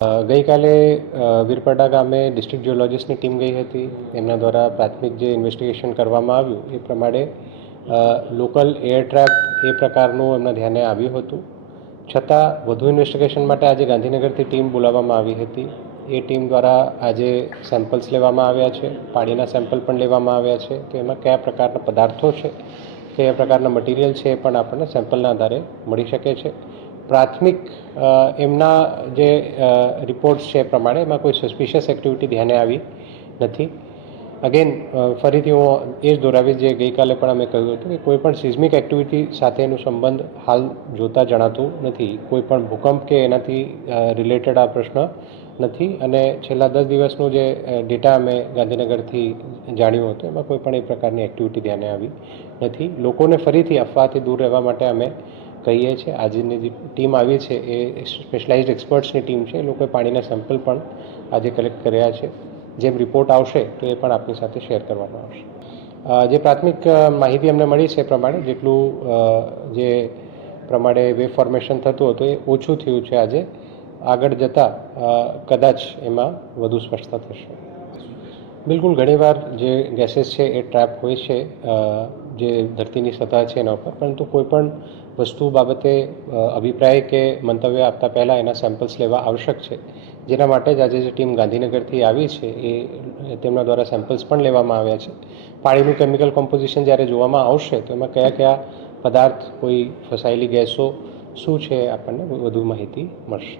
ગઈકાલે વીરપડા ગામે district જીઓલોજીસ્ટની team ગઈ હતી. એમના દ્વારા પ્રાથમિક જે ઇન્વેસ્ટિગેશન કરવામાં આવ્યું એ પ્રમાણે લોકલ એર ટ્રેપ એ પ્રકારનું એમના ધ્યાને આવ્યું હતું. છતાં વધુ ઇન્વેસ્ટિગેશન માટે આજે ગાંધીનગરથી ટીમ બોલાવવામાં આવી હતી. એ ટીમ દ્વારા આજે સેમ્પલ્સ લેવામાં આવ્યા છે, પાણીના સેમ્પલ પણ લેવામાં આવ્યા છે. તો એમાં કયા પ્રકારના પદાર્થો છે, કયા પ્રકારના મટીરિયલ છે એ પણ આપણને સેમ્પલના આધારે મળી શકે છે. પ્રાથમિક એમના જે રિપોર્ટ્સ છે એ પ્રમાણે એમાં કોઈ સસ્પિશિયસ એક્ટિવિટી ધ્યાને આવી નથી. અગેન ફરીથી હું એ જ દોરાવીશ જે ગઈકાલે પણ અમે કહ્યું હતું કે કોઈ પણ સિઝમિક એક્ટિવિટી સાથેનું સંબંધ હાલ જોતા જણાતું નથી. કોઈ પણ ભૂકંપ કે એનાથી રિલેટેડ આ પ્રશ્ન નથી. અને છેલ્લા 10 દિવસનું જે ડેટા અમે ગાંધીનગરથી જાણ્યું હતું એમાં કોઈ પણ એ પ્રકારની એક્ટિવિટી ધ્યાને આવી નથી. લોકોને ફરીથી અફવાથી દૂર રહેવા માટે અમે કહીએ છીએ. આજની જે ટીમ આવી છે એ સ્પેશલાઇઝ્ડ એક્સપર્ટ્સની ટીમ છે. એ લોકોએ પાણીના સેમ્પલ પણ આજે કલેક્ટ કર્યા છે. જેમ રિપોર્ટ આવશે તો એ પણ આપની સાથે શેર કરવામાં આવશે. જે પ્રાથમિક માહિતી અમને મળી છે એ પ્રમાણે જેટલું જે પ્રમાણે વેવ ફોર્મેશન થતું હતું એ ઓછું થયું છે આજે. આગળ જતાં કદાચ એમાં વધુ સ્પષ્ટતા થશે. બિલકુલ, ઘણીવાર જે ગેસીસ છે એ ટ્રેપ હોય છે જે ધરતીની સતહ છે એના ઉપર, પરંતુ કોઈપણ વસ્તુ બાબતે અભિપ્રાય કે મંતવ્ય આપતા પહેલાં એના સેમ્પલ્સ લેવા આવશ્યક છે. જેના માટે જ આજે જે ટીમ ગાંધીનગરથી આવી છે એ તેમના દ્વારા સેમ્પલ્સ પણ લેવામાં આવ્યા છે. પાણીનું કેમિકલ કોમ્પોઝિશન જ્યારે જોવામાં આવશે તો એમાં કયા કયા પદાર્થ, કોઈ ફસાયેલી ગેસો શું છે આપણને વધુ માહિતી મળશે.